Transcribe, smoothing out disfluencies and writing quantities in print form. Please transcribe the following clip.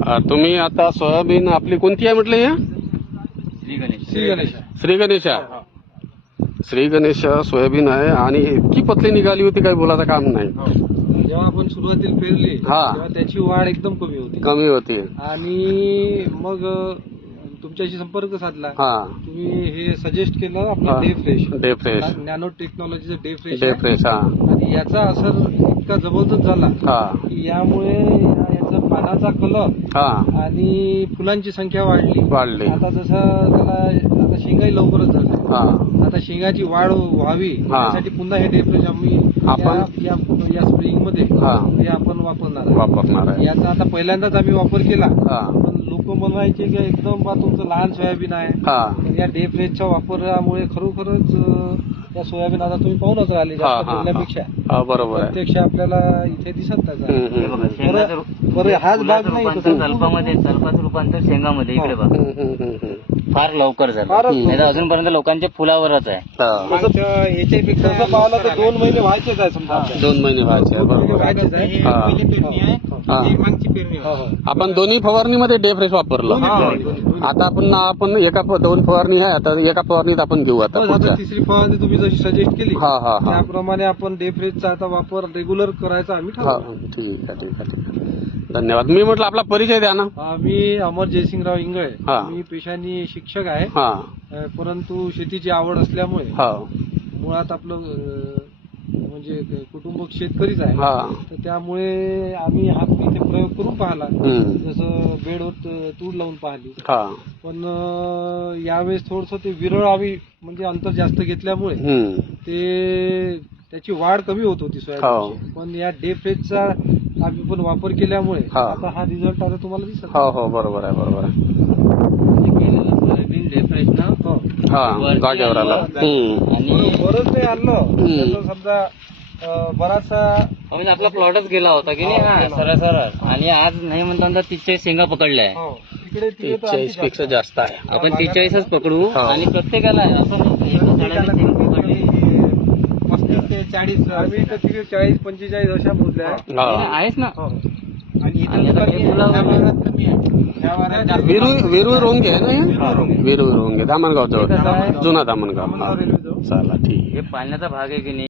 तुम्ही आता सोयाबीन आपली कोणती आहे म्हटलं या? श्री गणेशा. श्री गणेशा सोयाबीन आहे आणि इतकी पतली निघाली होती, काही बोलायचं काम नाही. जेव्हा आपण सुरुवातीला पेरली तेव्हा त्याची वाढ एकदम कमी होती आणि मग तुमच्याशी संपर्क साधला. तुम्ही हे सजेस्ट केलं आपलं डे फ्रेश नॅनो टेक्नॉलॉजीचं डे फ्रेश आणि याचा असर इतका जबरदस्त झाला की यामुळे याचा पानाचा कलर आणि फुलांची संख्या वाढली. आता जसं त्याला आता शेंगाही लवकरच झाल्या. आता शेंगाची वाढ व्हावी यासाठी पुन्हा हे डे फ्रेश आम्ही या स्प्रिंग मध्ये आपण वापरणार आहे. याचा आता पहिल्यांदाच आम्ही वापर केला. लोक म्हणायचे की एकदम तुमचं लहान सोयाबीन आहे. या डे फ्रेशच्या वापरामुळे खरोखरच त्या सोयाबीन आता तुम्ही पाहूनच राहिले बोलण्यापेक्षा बरोबर प्रत्यक्ष आपल्याला इथे दिसत त्याचा. बरं हाच भाग नाही सल्फाचं रूपांतर शेंगामध्ये इकडे बघा फार लवकर झालं. अजूनपर्यंत लोकांच्या फुलावरच आहे. याच्यापेक्षा तसं पाहिलं तर 2 महिने व्हायचेच आहे. समजा 2 महिने व्हायचे. बरोबर. आपण दोन्ही फवारणीमध्ये डे फ्रेश वापरलं. आता आपण एका 2 फवारणी आहे. आता एका फवारणीत आपण घेऊ आता तिसरी फवारणी तुम्ही जशी सजेस्ट केली त्याप्रमाणे आपण डे फ्रेशचा आता वापर रेग्युलर करायचा आम्ही ठरवलं. ठीक आहे. धन्यवाद. मी म्हटलं आपला परिचय द्या ना. मी अमर जयसिंगराव इंगळे. मी पेशाने शिक्षक आहे. परंतु शेतीची आवड असल्यामुळे मुळात आपलं म्हणजे कुटुंब शेतकरीच आहे. तर त्यामुळे आम्ही हा इथे प्रयोग करून पाहिला. जसं बेडवर तूर लावून पाहिली. पण यावेळेस थोडस ते विरळ आम्ही म्हणजे अंतर जास्त घेतल्यामुळे त्याची वाढ कमी होत होती सोयाबीनची. पण या डे फ्रेशचा आम्ही पण वापर केल्यामुळे आता हा रिझल्ट आता तुम्हाला दिसत. बरोबर आहे. सोयाबीन डे फ्रेश ना जागेवर आला आणि बरंच नाही आणलं. समजा बराचसा आपला प्लॉटच गेला होता की नाही सरळ आणि आज नाही म्हणता 43 शेंगा पकडल्या. तिकडे 43 पेक्षा जास्त आहे. आपण 43च पकडू आणि प्रत्येकाला असं 40 आम्ही तर तिकडे 40-45 अशा मोजल्या आहेच ना. वेरूळ रोंगे आहे ना. वेरूळ रोंगे धामणगाव जवळ जुना धामणगाव. चला ठीक. हे पाण्याचा भाग आहे की नाही.